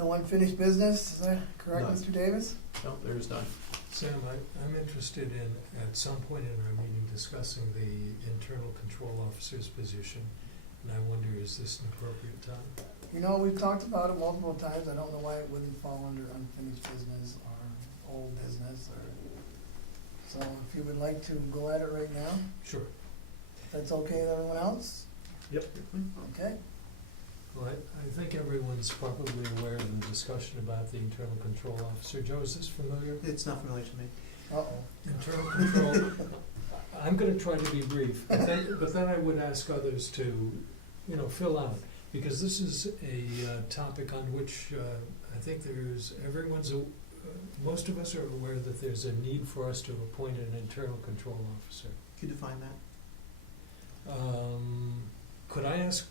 No unfinished business, is that correct, None. Mr. Davis? No, there is none. Sam, I'm interested in, at some point in our meeting, discussing the internal control officer's position, and I wonder, is this an appropriate time? You know, we've talked about it multiple times, I don't know why it wouldn't fall under unfinished business or old business, or, so if you would like to go at it right now, Sure. if that's okay with everyone else? Yep. Okay, Well, I think everyone's probably aware of the discussion about the internal control officer. Joe, is this familiar? It's not familiar to me. uh-oh. Internal control, I'm gonna try to be brief, but then I would ask others to, fill out, because this is a topic on which I think most of us are aware that there's a need for us to appoint an internal control officer. Can you define that? Could I ask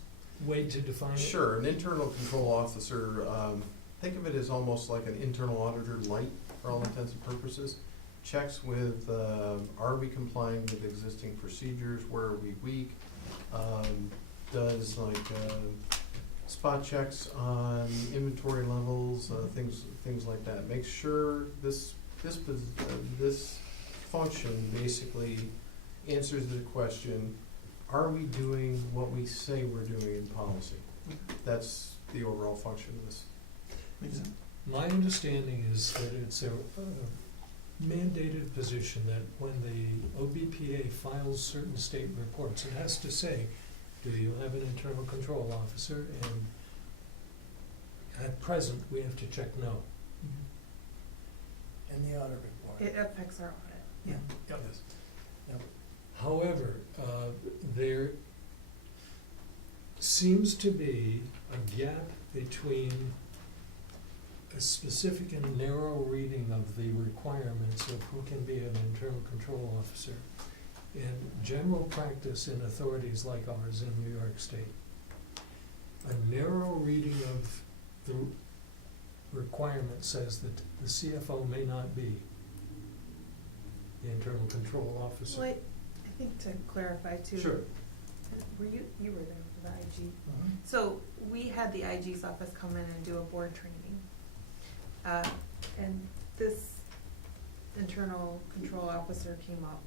Wade to define it? Sure, an internal control officer, think of it as almost like an internal auditor light for all intents and purposes. Checks with, are we complying with existing procedures, where are we weak? Does spot checks on inventory levels, things like that. Make sure this function basically answers the question, are we doing what we say we're doing in policy? That's the overall function of this. Makes sense. My understanding is that it's a mandated position that when the OBPA files certain state reports, it has to say, do you have an internal control officer? And at present, we have to check no. And the audit report. It affects our audit. Yeah. Yep. However, there seems to be a gap between a specific and narrow reading of the requirements of who can be an internal control officer and general practice in authorities like ours in New York State. A narrow reading of the requirement says that the CFO may not be the internal control officer. Well, I think to clarify too. Sure. You were there for the IG. Mhm. So we had the IG's office come in and do a board training. And this internal control officer came up,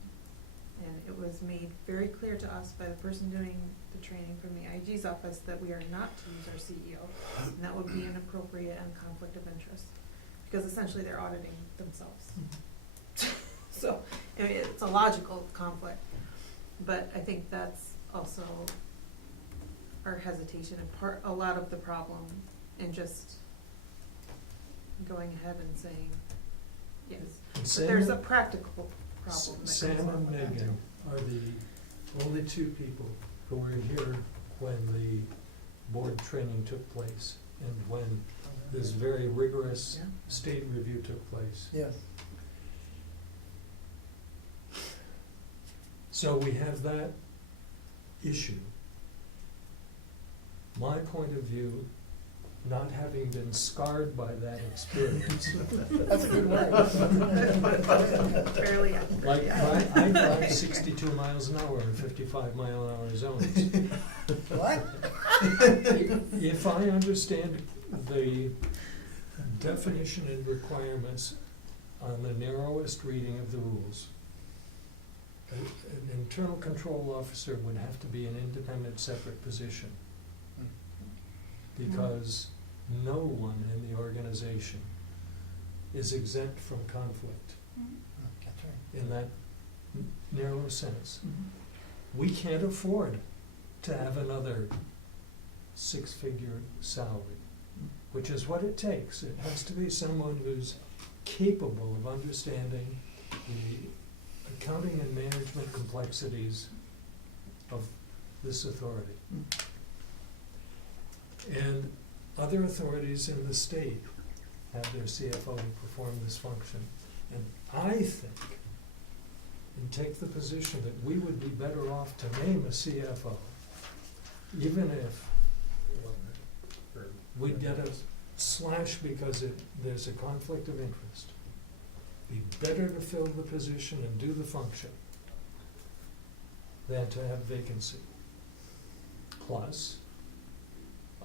and it was made very clear to us by the person doing the training from the IG's office that we are not to use our CEO, and that would be inappropriate and conflict of interest, because essentially they're auditing themselves. So, I mean, it's a logical conflict, but I think that's also our hesitation and a lot of the problem in just going ahead and saying yes. But there's a practical problem that Sam comes along and with that Megan too. are the only two people who were here when the board training took place and when this very rigorous Yeah. state review took place. Yes. So we have that issue. My point of view, not having been scarred by that experience, That's a good word. Fairly accurate, like yeah. I drive 62 miles an hour in 55-mile-an-hour zones. What? If I understand the definition and requirements on the narrowest reading of the rules, an internal control officer would have to be an independent, separate position, because no one in the organization is exempt from conflict That's right. in that narrow sense. We can't afford to have another six-figure salary, which is what it takes. It has to be someone who's capable of understanding the accounting and management complexities of this authority. And other authorities in the state have their CFO perform this function. And I think, and take the position that we would be better off to name a CFO, even if we'd get a slash because there's a conflict of interest. Be better to fill the position and do the function than to have vacancy. Plus,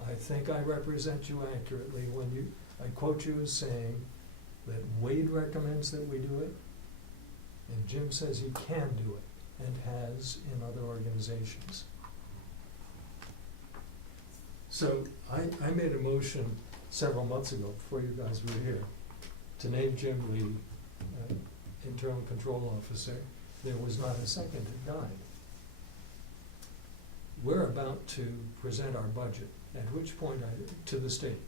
I think I represent you accurately when I quote you as saying that Wade recommends that we do it, and Jim says he can do it, and has in other organizations. So I made a motion several months ago, before you guys were here, to name Jim the internal control officer. There was not a second, it died. We're about to present our budget, at which point to the state.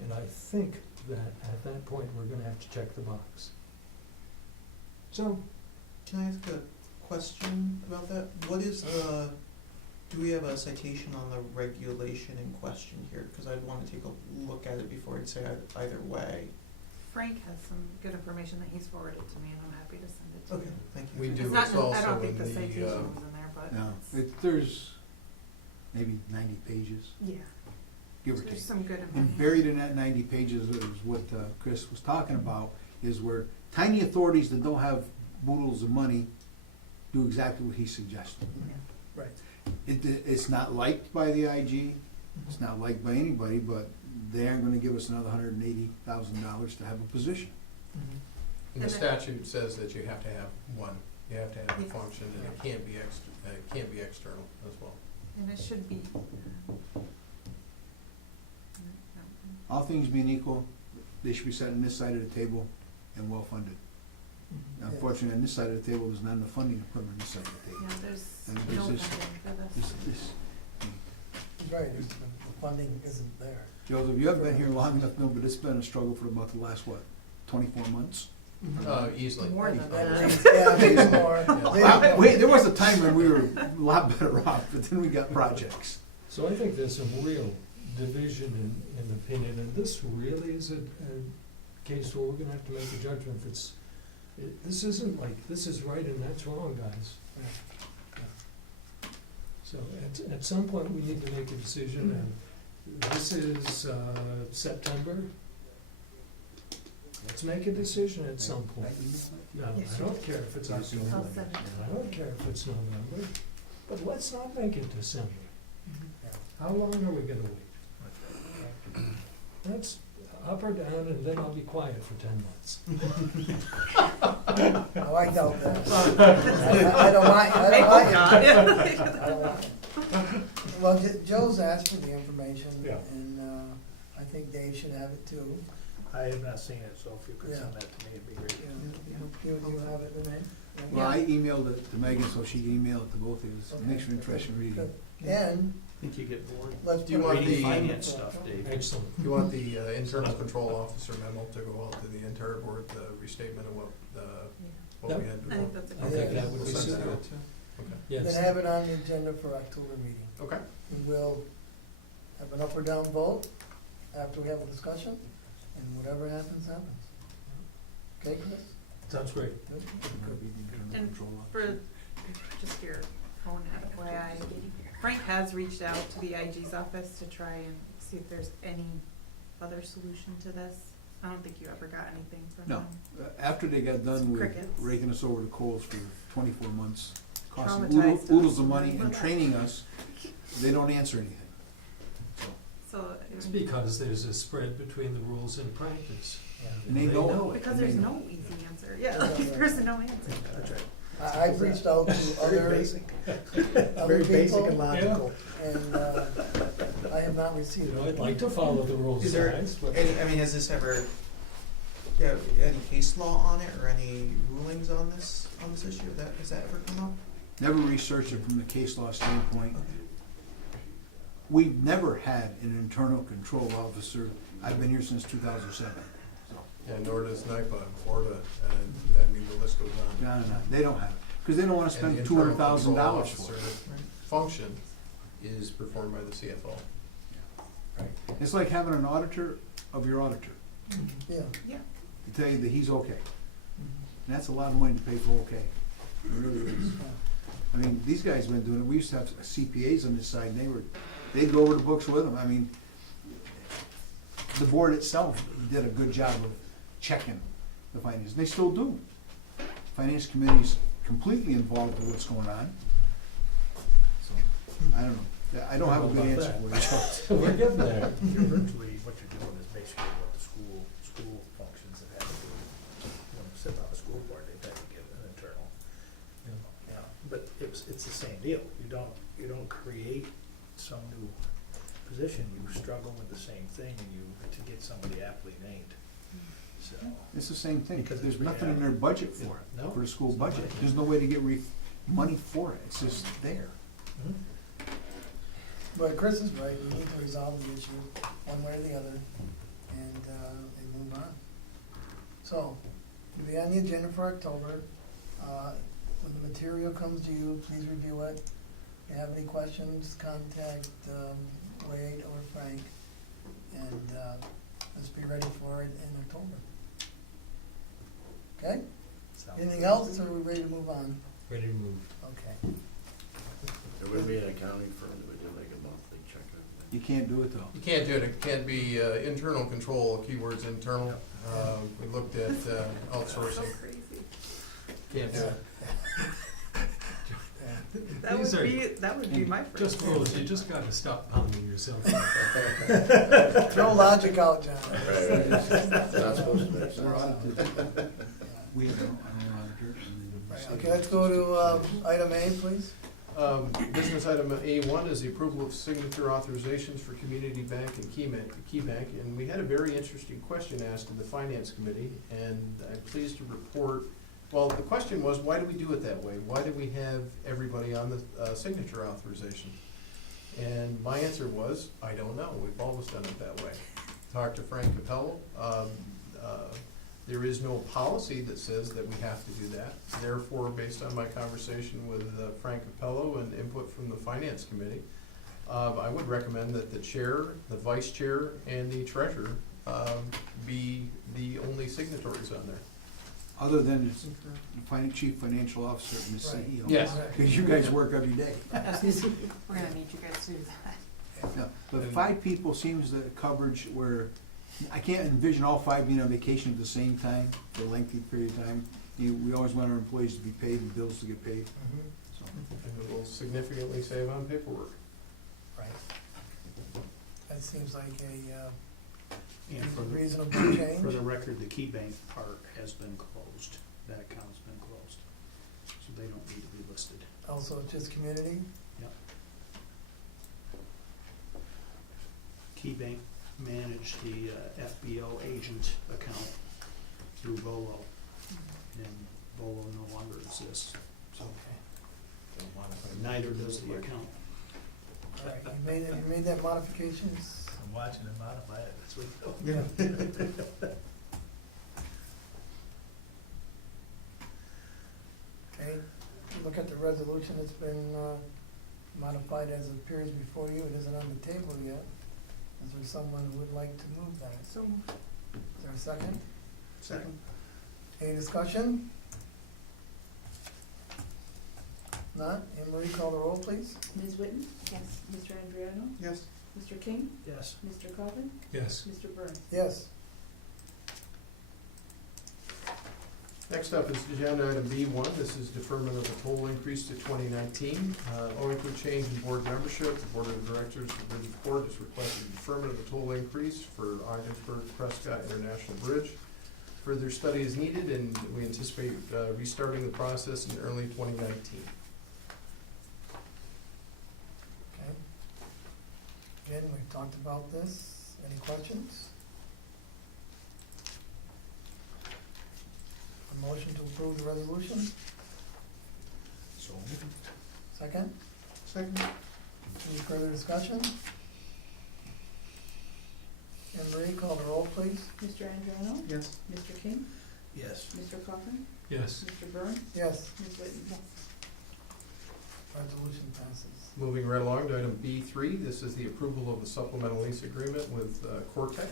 And I think that at that point, we're gonna have to check the box. So, Can I ask a question about that? What is the, do we have a citation on the regulation in question here? Because I'd want to take a look at it before I'd say either way. Frank has some good information that he's forwarded to me, and I'm happy to send it to you. Okay, thank you. We do, It's not, it's I also don't think in the the, citation was in there, but No, it's, there's maybe 90 pages, yeah, give or take. there's some good And information. buried in that 90 pages is what Chris was talking about, is where tiny authorities that don't have boodles of money do exactly what he suggested. Right. It's not liked by the IG, it's not liked by anybody, but they aren't gonna give us another $180,000 to have a position. And the And the- statute says that you have to have one, you have to have a Yes. function, and it can't be it can't be external as well. And it should be. All things being equal, they should be set on this side of the table and well-funded. Yes. Unfortunately, on this side of the table, there's not enough funding to put them on this side of the table. Yeah, there's And no there's this- funding for This, this. this, Right, the funding isn't there. Joseph, you haven't been here long enough, no, but it's been a struggle for about the last, what, 24 months? Easily. More than Yeah, maybe more. Well, wait, there was a time when we were a lot better off, but then we got projects. so I think there's some real division in opinion, and this really is a case where we're gonna have to make a judgment that's, this isn't like, this is right and that's wrong, guys. So at some point, we need to make a decision, and this is September. Let's make a decision at some point. No, I don't care if it's October, I'll send it. I don't care if it's November, but let's not make it December. How long are we gonna wait? That's up or down, and then I'll be quiet for 10 months. Oh, I doubt that. I don't mind, I don't mind. I don't mind. Well, Joe's asked for the information, Yeah. and I think Dave should have it too. I have not seen it, so if you could Yeah. send that to me, it'd be great. You have it, Renee? Well, I emailed it to Megan, so she can email it to both of you, it makes for interesting reading. Good. And I think you get bored. let's. Do you put want it the in finance for- stuff, Dave? Excellent. You want the internal control officer memo to go out to the entire board, the restatement of what we had I think before? that's a I good think idea. that would We'll be send that suitable. out too. Okay. Then Yes. have it on the agenda for October meeting. Okay. And we'll have an up or down vote after we have a discussion, and whatever happens, happens. Okay, Chris? Sounds great. Good? And for just your own FYI, Frank has reached out to the IG's office to try and see if there's any other solution to this. I don't think you ever got anything from No. him. After they got done with Crickets. raking us over the coals for 24 months, costing Traumatized oodles us. of money and training us, they don't answer anything. So, It's because there's a spread between the rules and practice. And they know it. because there's no easy answer, yeah, there's no answer. That's right. I've reached out to Very other basic, other very basic and people, logical. and I have not You received know, it. I'd like to follow the rules, Is there guys, but any, I mean, has this ever, yeah, any case law on it or any rulings on this issue? Has that ever come up? Never researched it from the case law standpoint. We've never had an internal control officer. I've been here since 2007. So, Yeah, nor does NIPA in Florida, and I mean, the list goes on. no, they don't have it, because they don't want to And spend the internal $200,000 control for it. officer Function is performed by the CFO. It's like having an auditor of your auditor Yeah, Yeah, to tell you that he's okay. And that's a lot of money to pay for okay. It really is. I mean, these guys have been doing it. We used to have CPAs on this side, and they'd go over the books with them. I mean, the board itself did a good job of checking the finance. They still do. Finance committee's completely involved with what's going on. So, I don't know. I don't have a good answer for you. we're getting there. You're virtually, what you're doing is basically what the school create some new position, you struggle with the same thing and to get somebody aptly named, so. It's the same thing, Because there's it's nothing in their budget for it, No. for the school It's not budget. budgeted. There's no way to get money for it, it's just there. Mhm. But Chris is right, we need to resolve the issue one way or the other, and move on. So, it'll be on the agenda for October. When the material comes to you, please review it. If you have any questions, contact Wade or Frank, and let's be ready for it in October. Okay? Sounds Anything good. else, or are we ready to move on? Ready to move. Okay. There would be an accounting firm that would do like a monthly check of You can't do it though. You can't do it, it can't be internal control, keywords internal. We looked at So outsourcing, crazy. can't do it. Yeah. That would be my first. Just rules, you just gotta stop pounding yourself. Throw logic out, John. Right. Not supposed to make We're sense. audited. We have our own auditors. and then Right, we okay, say- let's go to item A, please. Business item A1 is the approval of signature authorizations for Community Bank and Key Bank. And we had a very interesting question asked to the Finance Committee, and I'm pleased to report, well, the question was, why do we do it that way? Why do we have everybody on the signature authorization? And my answer was, I don't know, we've always done it that way. Talked to Frank Capello. There is no policy that says that we have to do that. Therefore, based on my conversation with Frank Capello and input from the Finance Committee, I would recommend that the chair, the vice chair, and the treasurer be the only signatories on there. Other than the chief financial officer and the Right. CEO. Yes. Because you guys work every day. We're gonna need you guys to do that. No, but 5 people seems the coverage where, I can't envision all 5 being on vacation at the same time for a lengthy period of time. We always want our employees to be paid and bills to get paid, so. And it will significantly save on paperwork. Right. That seems like And for a the, reasonable for change. the record, the Key Bank part has been closed, that account's been closed, so they don't need to be listed. Also, it's just community. Key Bank managed the FBO agent account through Bolo, and Bolo no longer exists, so neither does the account. All right, you made that modifications? I'm watching it modify it, that's what. Yeah. Okay, look at the resolution, it's been modified as it appears before you, it isn't on the table yet. Is there someone who would like to move that? So, Is there a second? Second. Any discussion? Not? Anne Marie, call the roll, please. Ms. Whitten? yes. Mr. Andriano? Yes. Mr. King? Yes. Mr. Coffin? Yes. Mr. Burns? Yes. Next up is agenda item B1. This is deferment of the total increase to 2019. Owing to a change in board membership, the Board of Directors of the Bridge Board has requested deferment of the total increase for Ogdensburg Prescott International Bridge. Further study is needed, and we anticipate restarting the process in early 2019. Okay. Again, we've talked about this. Any questions? A motion to approve the resolution? So. Second? Second. Any further discussion? Anne Marie, call the roll, please. Mr. Andriano? Yes. Mr. King? Yes. Mr. Coffin? Yes. Mr. Burns? Yes, Ms. Whitten? resolution passes. Moving right along to item B3, this is the approval of the supplemental lease agreement with Cortec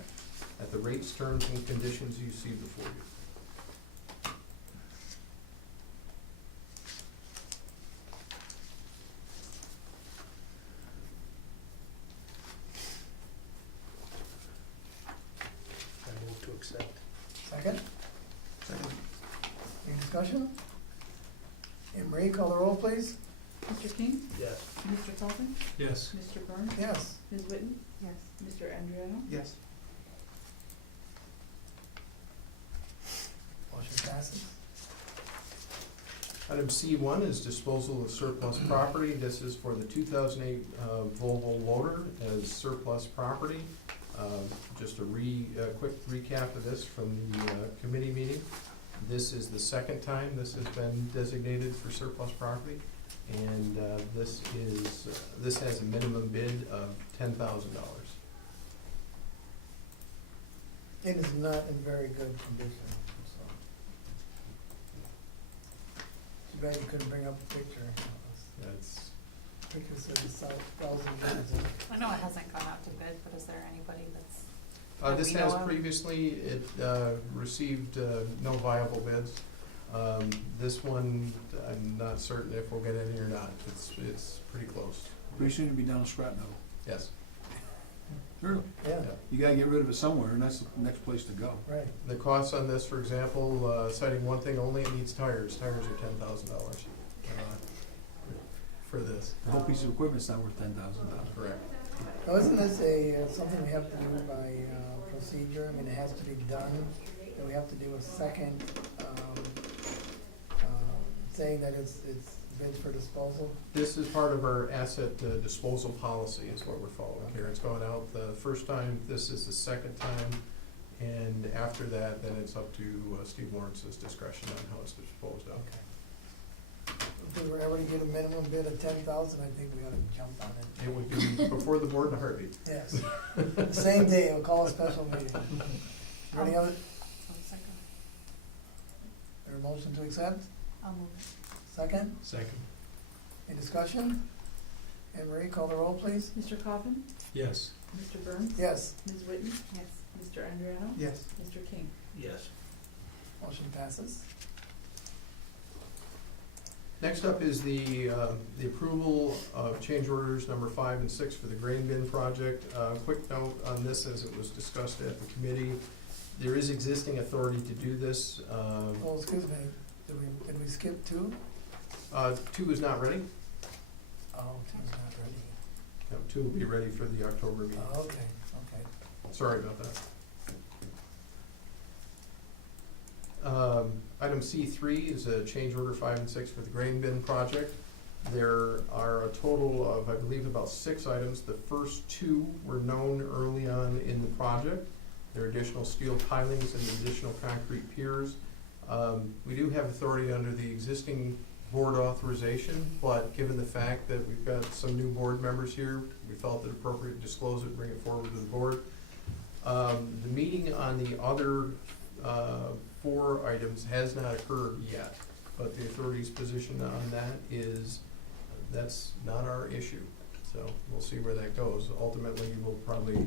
at the rates, terms, and conditions you see before you. I move to accept. Second? Second. Any discussion? Anne Marie, call the roll, please. Mr. King? Yes. Mr. Coffin? Yes. Mr. Burns? Yes. Ms. Whitten? Yes. Mr. Andriano? Yes. Motion passes. Item C1 is disposal of surplus property. This is for the 2008 Volvo loader as surplus property. Just a quick recap of this from the committee meeting. This is the second time this has been designated for surplus property, and this has a minimum bid of $10,000. It is not in very good condition, so. Too bad you couldn't bring up a picture. That's Picture said it's 1,000 years. I know it hasn't gone out to bid, but is there anybody that's? This that we has know of? previously, received no viable bids. This one, I'm not certain if we'll get any or not. It's pretty close. Pretty soon you'll be down to scrap metal. Yes. Really? Yeah, You gotta get rid of it somewhere, and that's the next place to go. right. The cost on this, for example, citing one thing only, it needs tires. Tires are $10,000 for this. The whole piece of equipment's not worth $10,000. Correct. Now, isn't this something we have to do by procedure? I mean, it has to be done, and we have to do a second, saying that it's bids for disposal? This is part of our asset disposal policy is what we're following here. It's going out the first time, this is the second time, and after that, then it's up to Steve Lawrence's discretion on how it's disposed of. Okay. If we were ever to get a minimum bid of 10,000, I think we ought to jump on it. It would be before the board in a heartbeat. Yes. The same day, we'll call a special meeting. Any other, Second. or a motion to accept? I'll move it. Second? Second. Any discussion? Anne Marie, call the roll, please. Mr. Coffin? Yes. Mr. Burns? Yes, Ms. Whitten? Yes. Mr. Andriano? Yes. Mr. King? Yes. motion passes. Next up is the approval of change orders number 5 and 6 for the grain bin project. Quick note on this, as it was discussed at the committee, there is existing authority to do this. Oh, excuse me, did we skip 2? 2 is not ready. Oh, 2's not ready. No, 2 will be ready for the October meeting. Oh, okay, okay. Sorry about that. Item C3 is a change order 5 and 6 for the grain bin project. There are a total of, I believe, about 6 items. The first 2 were known early on in the project. There are additional steel pilings and additional concrete piers. We do have authority under the existing board authorization, but given the fact that we've got some new board members here, we felt it appropriate to disclose it, bring it forward to the board. The meeting on the other 4 items has not occurred yet, but the authority's position on that is that's not our issue. So we'll see where that goes. Ultimately, we'll probably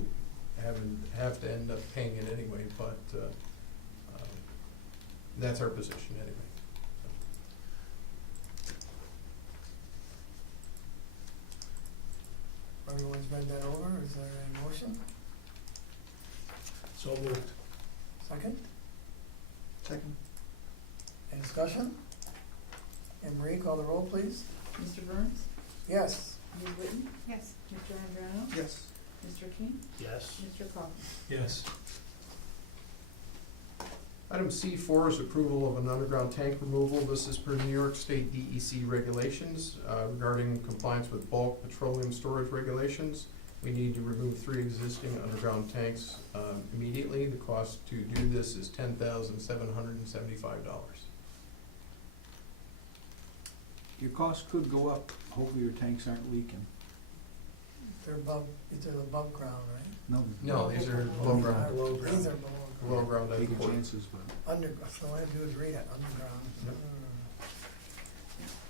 have to end up paying it anyway, but that's our position anyway. Everyone's read that over, is there a motion? So moved. Second? Second. Any discussion? Anne Marie, call the roll, please. Mr. Burns? Yes, Ms. Whitten? Yes. Mr. Andriano? Yes. Mr. King? Yes. Mr. Coffin? Yes. Item C4 is approval of an underground tank removal. This is per New York State DEC regulations regarding compliance with bulk petroleum storage regulations. We need to remove 3 existing underground tanks immediately. The cost to do this is $10,775. Your costs could go up, hopefully your tanks aren't leaking. they're above ground, right? No, these are below ground. Below ground. These are below Below ground. ground, Taking I chances, but Underground, so all I have to do is read it, underground. Yep.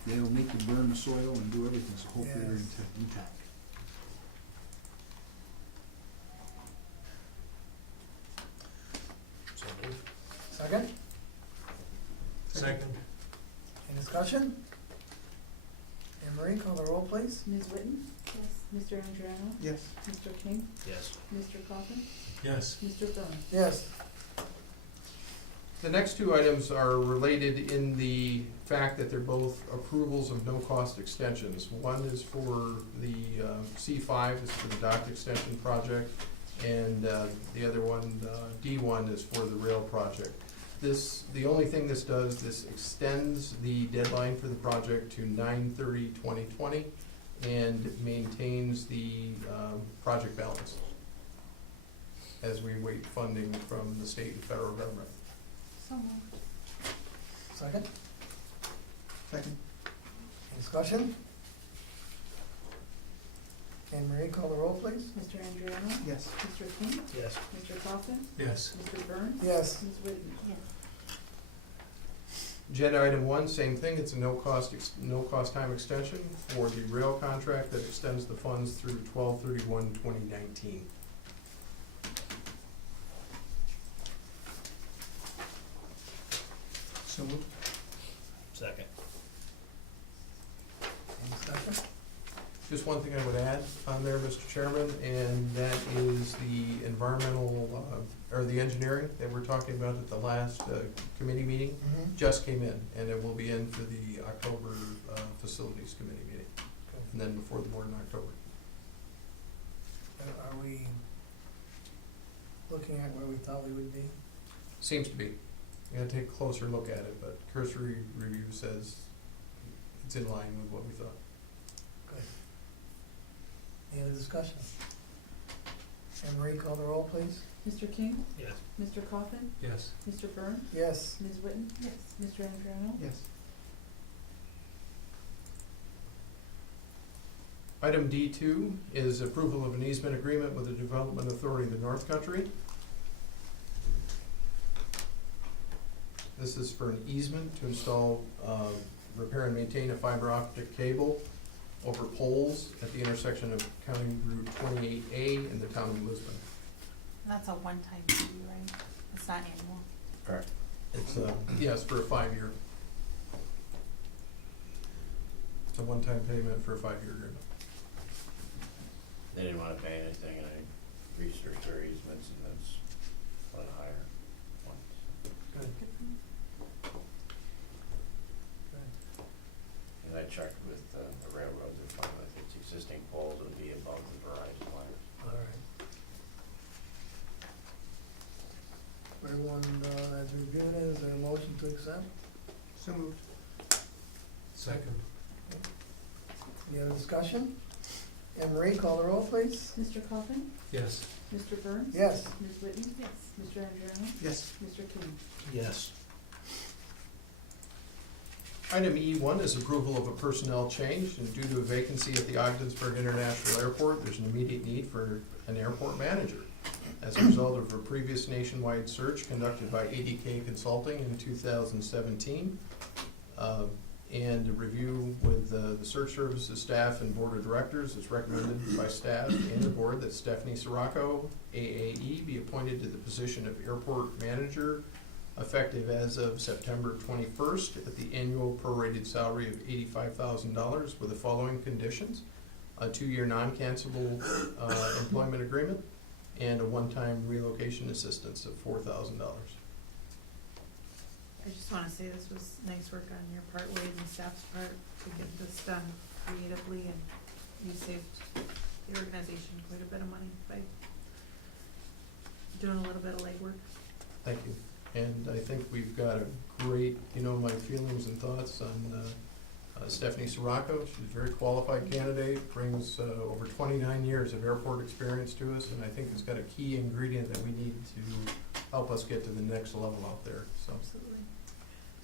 they'll make you burn the soil and do everything, so hopefully they're Yes. intact. So moved. Second? Second. Any discussion? Anne Marie, call the roll, please. Ms. Whitten? Yes. Mr. Andriano? Yes. Mr. King? Yes. Mr. Coffin? Yes. Mr. Burns? Yes, The next 2 items are related in the fact that they're both approvals of no-cost extensions. One is for the C5, is for the dock extension project, and the other one, D1, is for the rail project. the only thing this does, this extends the deadline for the project to 9/30/2020 and maintains the project balance as we wait funding from the state and federal government. So moved. Second, Second. any discussion? Anne Marie, call the roll, please. Mr. Andriano? Yes. Mr. King? Yes. Mr. Coffin? Yes. Mr. Burns? Yes. Ms. Whitney? Yes. Agenda item 1, same thing, it's a no-cost time extension for the rail contract that extends the funds through 12/31/2019. So moved. Second. Any discussion? Just one thing I would add on there, Mr. Chairman, and that is the environmental, or the engineering that we're talking about at the last committee meeting Mm-hmm. just came in, and it will be in for the October Facilities Committee meeting, and then before the board in October. Are we looking at where we thought we would be? Seems to be. You gotta take a closer look at it, but cursory review says it's in line with what we thought. Good. Any other discussion? Anne Marie, call the roll, please. Mr. King? Yes. Mr. Coffin? Yes. Mr. Burns? Yes. Ms. Whitney? Yes. Mr. Andriano? Yes. Item D2 is approval of an easement agreement with the Development Authority of the North Country. This is for an easement to install, repair and maintain a fiber optic cable over poles at the intersection of County Route 28A in the town of Lisbon. That's a one-time fee, right? It's not annual. Correct. It's, yes, for a 5-year. It's a one-time payment for a 5-year agreement. They didn't wanna pay anything, and I researched their easements, and that's one higher one. Good. And I checked with the railroads, and found that its existing poles would be above the Verizon wires. All right. Everyone has reviewed it, is there a motion to accept? So moved. Second. Any other discussion? Anne Marie, call the roll, please. Mr. Coffin? Yes. Mr. Burns? Yes. Ms. Whitney? Yes. Mr. Andriano? Yes. Mr. King? Yes. Item E1 is approval of a personnel change, and due to a vacancy at the Ogdensburg International Airport, there's an immediate need for an airport manager. As a result of a previous nationwide search conducted by ADK Consulting in 2017, and a review with the search services staff and board of directors, it's recommended by staff and the board that Stephanie Sirocco, AAE, be appointed to the position of airport manager effective as of September 21st at the annual prorated salary of $85,000 with the following conditions: a 2-year non-cancelable employment agreement, and a one-time relocation assistance of $4,000. I just wanna say this was nice work on your part, Wade, and staff's part to get this done creatively, and you saved the organization quite a bit of money by doing a little bit of legwork. Thank you. And I think we've got a great, my feelings and thoughts on Stephanie Sirocco. She's a very qualified candidate, brings over 29 years of airport experience to us, and I think has got a key ingredient that we need to help us get to the next level out there, so. Absolutely.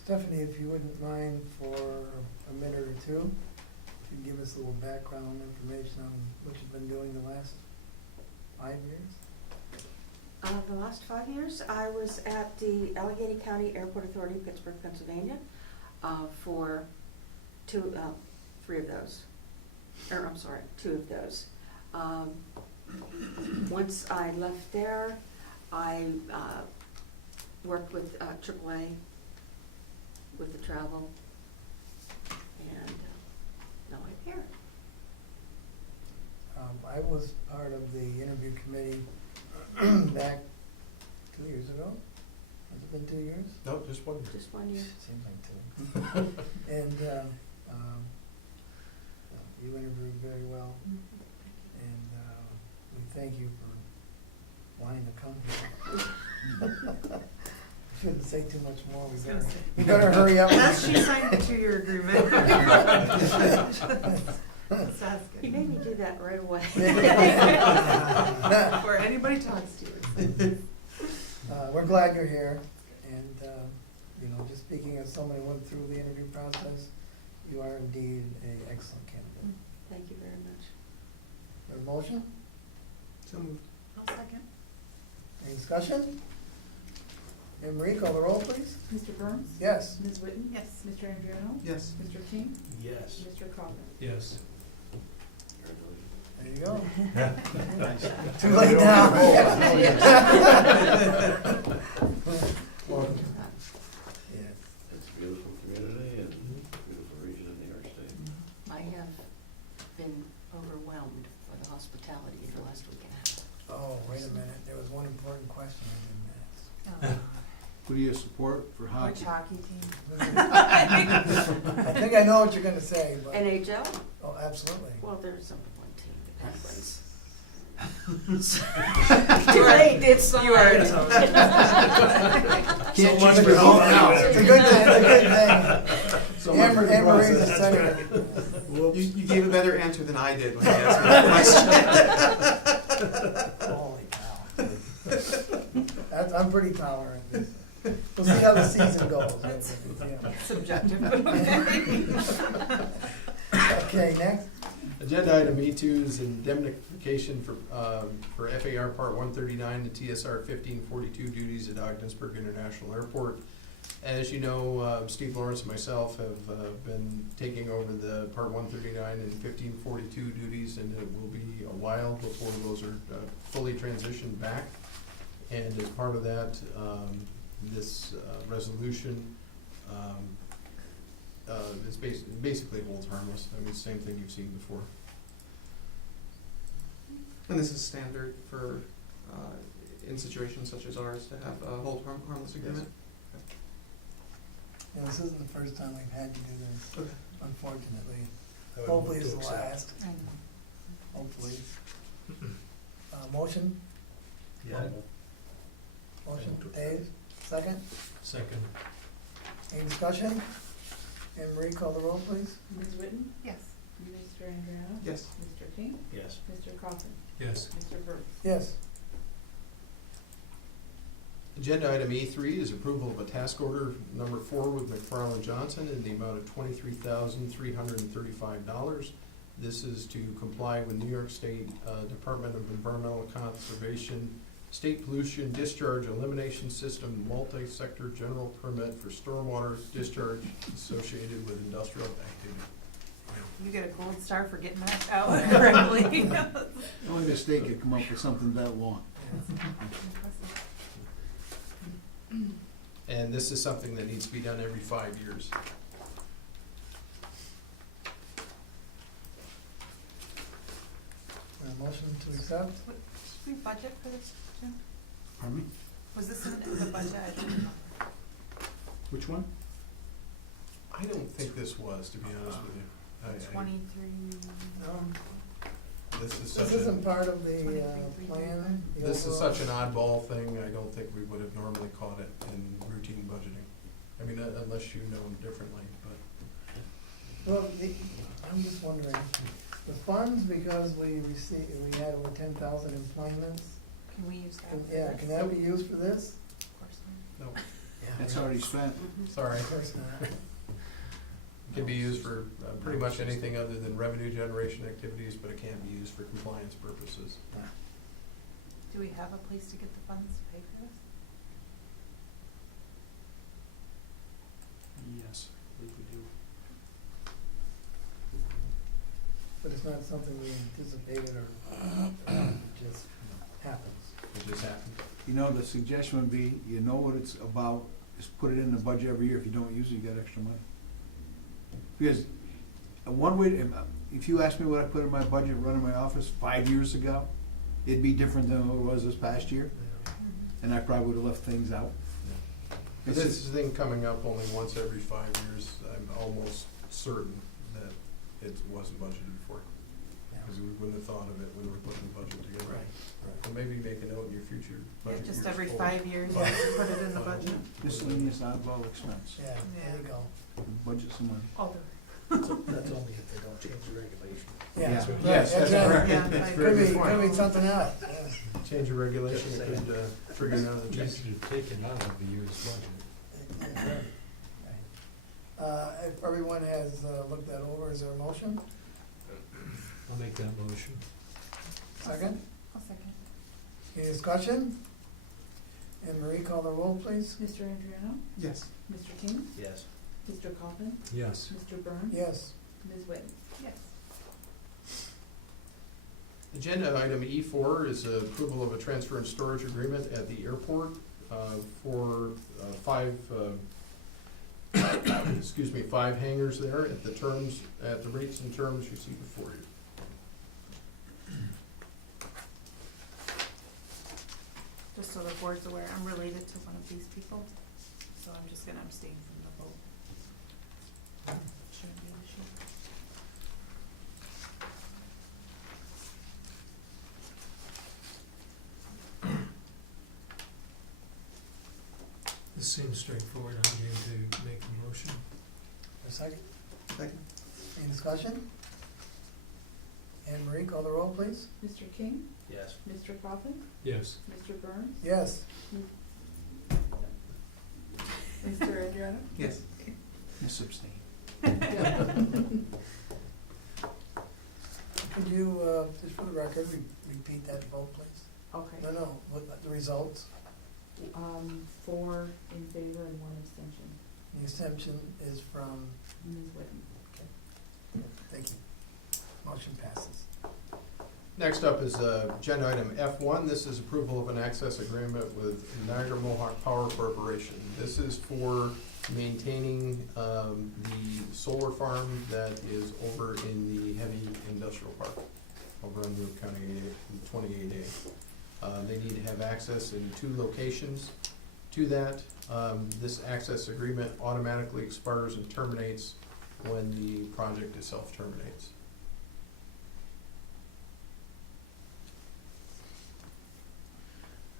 Stephanie, if you wouldn't mind for a minute or two, if you give us a little background information on what you've been doing the last 5 years? The last 5 years, I was at the Allegheny County Airport Authority, Pittsburgh, Pennsylvania, for 3 of those. Two of those. Once I left there, I worked with AAA with the travel, and now I'm here. I was part of the interview committee back 2 years ago. Has it been 2 years? No, just one. Just 1 year. Seems like 2. And you interviewed very well, and we thank you for wanting to come here. Shouldn't say too much more, I was gonna say. we better hurry up. Unless she signed the 2-year agreement. Sounds You good. made me do that right away. Before anybody talks to you. We're glad you're here, and, you know, just speaking as somebody who went through the interview process, you are indeed an excellent candidate. Thank you very much. Your motion, So moved. I'll second. any discussion? Anne Marie, call the roll, please. Mr. Burns? Yes. Ms. Whitten? Yes. Mr. Andreano? Yes. Mr. King? Yes. Mr. Coffin? Yes. There you go. Nice. Too late now. Welcome. Yes. It's a beautiful community and beautiful region of New York State. I have been overwhelmed by the hospitality of the last week and a half. Oh, wait a minute, there was one important question I didn't ask. Who do you support for hockey? Which hockey team? I think I know what you're gonna say, but, NHL? oh, absolutely. Well, there's only one team, the Penguins. Too late, it's You are a signed. Can't much change for it all home now. It's a good thing, it's a good So thing. much for the Anne Marie's a process. senator. You gave a better answer than I did when you asked me that question. Holy cow. That's, I'm pretty tolerant. We'll see how the season goes. Yeah. Subjective. Okay, next. Agenda item E2 is indemnification for FAR Part 139 and TSR 1542 duties at Ogdensburg International Airport. As you know, Steve Lawrence and myself have been taking over the Part 139 and 1542 duties, and it will be a while before those are fully transitioned back. And as part of that, this resolution is basically holds harmless. I mean, same thing you've seen before. And this is standard for, in situations such as ours, to have a hold harmless agreement? Yeah, this isn't the first time we've had to do this, Okay. unfortunately. I would Hopefully move it's to the accept. last, hopefully. Motion, Yeah. motion, Move to Dave, second, Second. any discussion? Anne Marie, call the roll, please. Ms. Whitten? Yes. Mr. Andreano? Yes. Mr. King? Yes. Mr. Coffin? Yes. Mr. Burns? Yes. Agenda item E3 is approval of a task order number 4 with McFarland Johnson in the amount of $23,335. This is to comply with New York State Department of Environmental Conservation State Pollution Discharge Elimination System Multi-Sector General Permit for stormwater discharge associated with industrial activity. You get a gold star for getting that out correctly. The only mistake you come up with something that long. And this is something that needs to be done every 5 years. Motion to accept? Did we budget for this, Jim? Pardon me? Was this in the budget? I don't remember. Which one? I don't think this was, to be honest with you. I- 23. This is This such isn't a, part of the 23, plan? the this is overall? such an oddball thing, I don't think we would have normally caught it in routine budgeting. I mean, unless you know differently, but. Well, I'm just wondering, the funds, because we had over 10,000 employments, Can we use that? yeah, can that be used for this? Of course No, That's already spent. sorry. Of course not. It can be used for pretty much anything other than revenue generation activities, but it can't be used for compliance purposes. not. Do we have a place to get the funds to pay for this? Yes, I believe we do. But it's not something we anticipated or it just happens. It just happened. You know, the suggestion would be, you know what it's about, just put it in the budget every year. If you don't use it, you got extra money. Because one way, if you asked me what I put in my budget running my office 5 years ago, it'd be different than what it was this past year, and I probably would have left things out. But It's this just- thing coming up only once every 5 years, I'm almost certain that it wasn't budgeted for. Because we wouldn't have thought of it when we were putting the budget together. Right, right. So maybe make a note in your future budget Just every 5 years, you have to put it in the budget. Miscellaneous oddball expense, Yeah, there you go. budget some money. That's only if they don't change the regulation. Yeah, Yes, right, yes, that's right. correct. Yeah, That's I a very Could good be, point. could be something else, yeah. Change of regulation, it could trigger another It change. needs to be taken out of the year's budget. If everyone has looked that over, is there a motion? I'll make that motion. Second? I'll second. Any discussion? And Marie, call the roll, please. Mr. Andriano? Yes. Mr. King? Yes. Mr. Coffin? Yes. Mr. Burns? Yes. Ms. Whitten? Yes. Agenda item E4 is approval of a transfer and storage agreement at the airport for five, excuse me, 5 hangars there at the terms, at the rates and terms you see before you. Just so the board's aware, I'm related to one of these people, so I'm just gonna abstain from the vote. Shouldn't be an issue. This seems straightforward. I'm going to make a motion. A second? Second. Any discussion? And Marie, call the roll, please. Mr. King? Yes. Mr. Coffin? Yes. Mr. Burns? Yes. Mr. Andriano? Yes. Miss abstain. Could you, just for the record, repeat that vote, please? Okay. No, what, the results? 4 in favor and 1 abstention. The exemption is from, Ms. Whitten. thank you. Motion passes. Next up is agenda item F1. This is approval of an access agreement with Niagara Mohawk Power Corporation. This is for maintaining the solar farm that is over in the heavy industrial park over on Route County 28A. They need to have access in 2 locations to that. This access agreement automatically expires and terminates when the project itself terminates.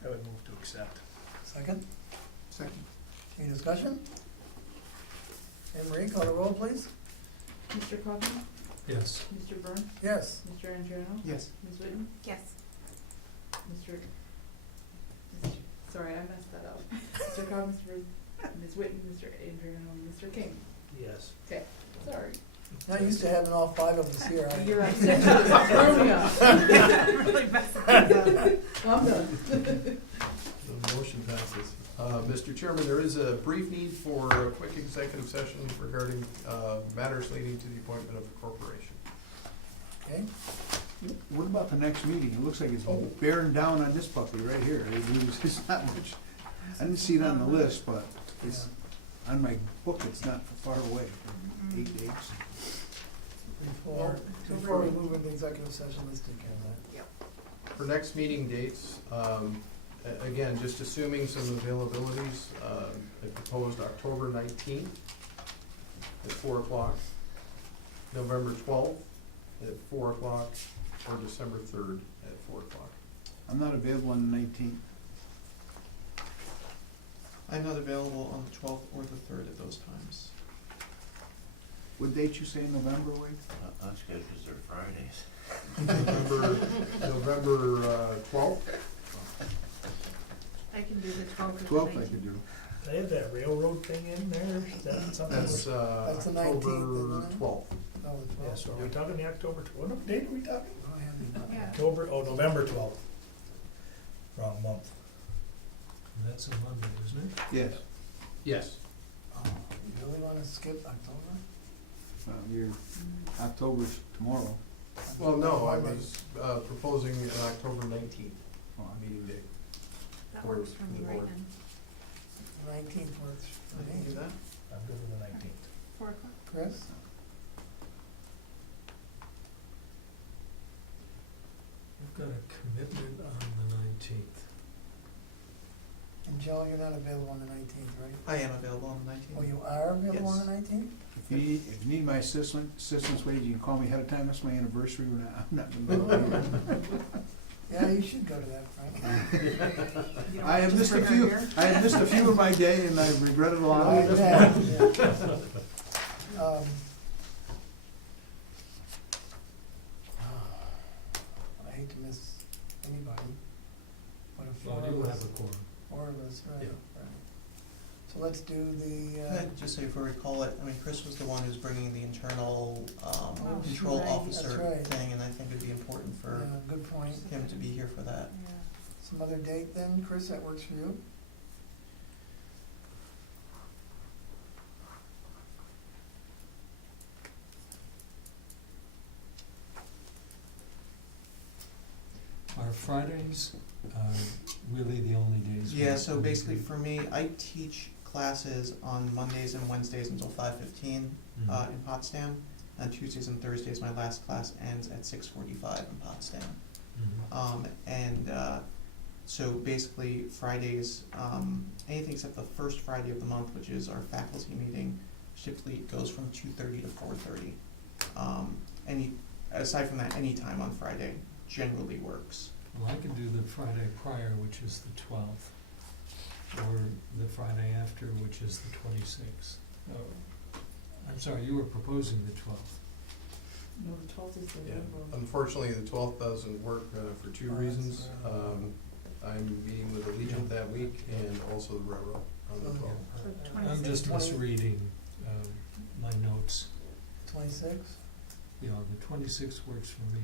I would move to accept. Second? Second. Any discussion? And Marie, call the roll, please. Mr. Coffin? Yes. Mr. Burns? Yes. Mr. Andriano? Yes. Ms. Whitten? Yes. Sorry, I messed that up. Mr. Coffin, Ms. Whitten, Mr. Andriano, and Mr. King. Yes. Okay, sorry. Not used to having all 5 of us here, are you? Your abstention is throwing me off. Really messing things up. I'm done. The motion passes. Mr. Chairman, there is a brief need for a quick executive session regarding matters leading to the appointment of a corporation. Okay, What about the next meeting? It looks like it's bearing down on this puppy right here. It's not much, I didn't see it on the list, but it's, on my book, it's not far away, 8 days. before we move into executive session, let's take care of that. For next meeting dates, again, just assuming some availabilities, I proposed October 19th at 4 o'clock, November 12th at 4 o'clock, or December 3rd at 4 o'clock. I'm not available on the 19th. I'm not available on the 12th or the 3rd at those times. What date you say in November, Wade? That's good, because they're Fridays. November 12th? I can do the 12th. 12th I could do. They have that railroad thing in there, is that something? That's That's the 19th, October isn't it? 12th. No, the 12th. Yeah, so are we talking the October, what date are we talking? I don't have any- Yeah. October, November 12th. Wrong month. That's a Monday, isn't it? Yes. Yes. Oh, you really wanna skip October? Your October's tomorrow. Well, no, I was proposing an October 19th meeting date. That works for me right then. 19th works for I can do me. that. I'm good with the 19th. 4 o'clock. Chris? We've got a commitment on the 19th. And Joe, you're not available on the 19th, right? I am available on the 19th. Oh, you are available on Yes. the 19th? If you need my assistance, Wade, you can call me ahead of time. That's my anniversary. I'm not in the middle of it. Yeah, you should go to that, Frank. You know, I have just missed a bring her few, here. I have missed a few in my day and I regret it a lot. Yeah, yeah. I hate to miss anybody, but if Well, you have a quorum. four of us, right, Yeah. right. So let's do the, Can I just say before we call it, I mean, Chris was the one who's bringing the internal, Oh, control right. officer That's right. thing, and I think it'd be important for yeah, good point. him to be here for that. Yeah. Some other date then, Chris, that works for you? Are Fridays really the only days? Yeah, we- so we basically do- for me, I teach classes on Mondays and Wednesdays until 5:15 Mhm. in Potsdam. On Tuesdays and Thursdays, my last class ends at 6:45 in Potsdam. Mhm. So basically Fridays, anything except the first Friday of the month, which is our faculty meeting, typically goes from 2:30 to 4:30. Aside from that, any time on Friday generally works. Well, I could do the Friday prior, which is the 12th, or the Friday after, which is the 26th. I'm sorry, you were proposing the 12th. No, the 12th is the Yeah, railroad. unfortunately, the 12th doesn't work for two Oh, reasons. that's, I'm meeting with Allegiant that week and also the railroad on the Okay. 12th. So I'm just 26th. misreading my notes. 26th? You know, the 26th works for me.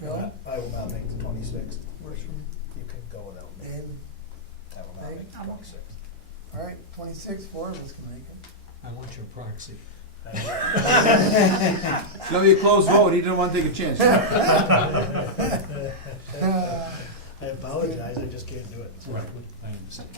Joe? I will not make the 26th. Works for me. You can go without me. And, I will not make the I'm- 26th. all right, 26th, four of us can make it. I want your proxy. It's gonna be a close vote, he didn't wanna take a chance. I apologize, I just can't do it. Right. I understand.